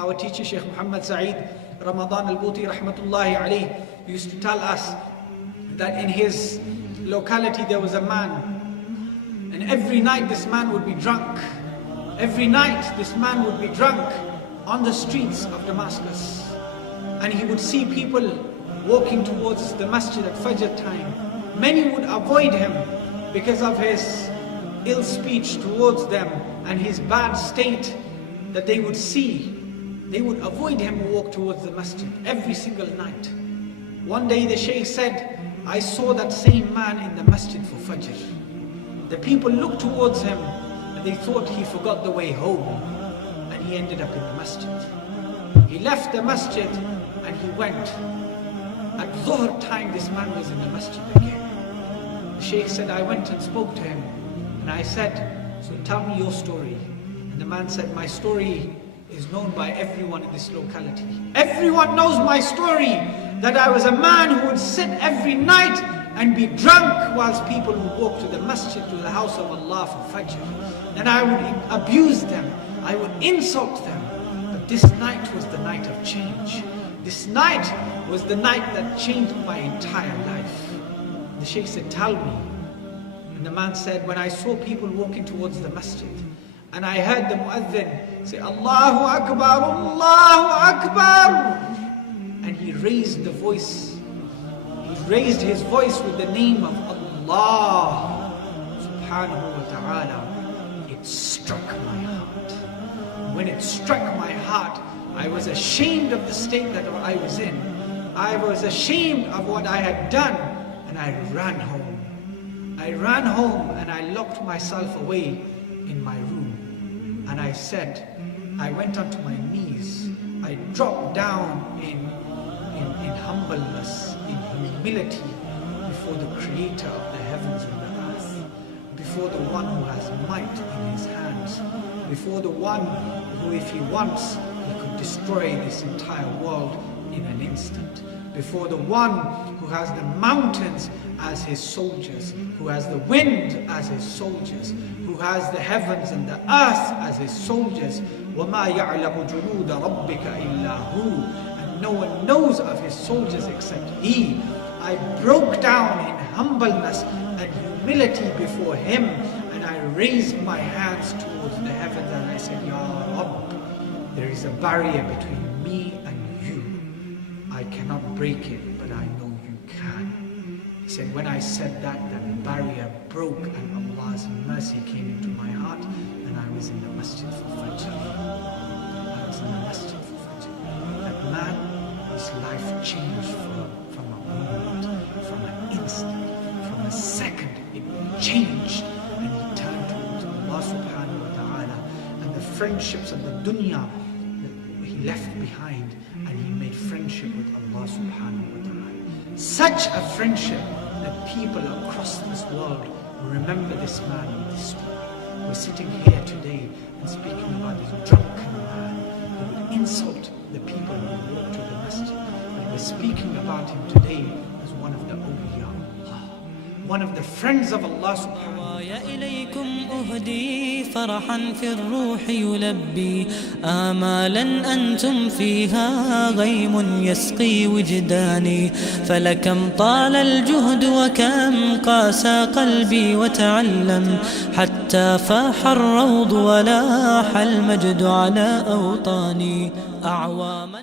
Our teacher Sheikh Muhammad Sa'id Ramadan al-Buti rahmatullahi alayh used to tell us that in his locality there was a man, and every night this man would be drunk. Every night this man would be drunk on the streets of Damascus, and he would see people walking towards the masjid at Fajr time. Many would avoid him because of his ill speech towards them and his bad state that they would see. They would avoid him and walk towards the masjid every single night. One day the Shaykh said, I saw that same man in the masjid for Fajr. The people looked towards him and they thought he forgot the way home, and he ended up in the masjid. He left the masjid and he went. At Dhuhr time this man was in the masjid again. The Shaykh said, I went and spoke to him and I said, so tell me your story. And the man said, my story is known by everyone in this locality. Everyone knows my story, that I was a man who would sit every night and be drunk whilst people would walk to the masjid, to the house of Allah for Fajr. And I would abuse them, I would insult them. But this night was the night of change. This night was the night that changed my entire life. The Shaykh said, tell me. And the man said, when I saw people walking towards the masjid, and I heard the muadhin say, Allahu Akbar, Allahu Akbar. And he raised the voice. He raised his voice with the name of Allah subhanahu wa ta'ala. It struck my heart. When it struck my heart, I was ashamed of the state that I was in. I was ashamed of what I had done, and I ran home. I ran home and I locked myself away in my room. And I said, I went onto my knees. I dropped down in humbleness, in humility before the creator of the heavens and the earth, before the one who has might in his hands, before the one who, if he wants, he could destroy this entire world in an instant, before the one who has the mountains as his soldiers, who has the wind as his soldiers, who has the heavens and the earth as his soldiers. وَمَا يَعْلَمُ جُنُودَ رَبِّكَ إِلَّا هُ. And no one knows of his soldiers except he. I broke down in humbleness and humility before him, and I raised my hands towards the heavens and I said, Ya Rabb, there is a barrier between me and you. I cannot break it, but I know you can. He said, when I said that, that barrier broke and Allah's mercy came into my heart, and I was in the masjid for Fajr. I was in the masjid for Fajr. That man, his life changed from a moment, from an instant, from a second. It changed, and he turned towards Allah subhanahu wa ta'ala, and the friendships of the dunya that he left behind, and he made friendship with Allah subhanahu wa ta'ala. Such a friendship that people across this world remember this man with this story. We're sitting here today and speaking about this drunken man who would insult the people who walk to the masjid. But we're speaking about him today as one of the awliya Allah, one of the friends of Allah subhanahu wa ta'ala. إليكم أهدي فرحا في الروح يلبي آمالا أنتم فيها غيم يسقي وجداني فلكم طال الجهد وكم قاسى قلبي وتعلم حتى فاح الروض ولاح المجد على أوطاني أعواما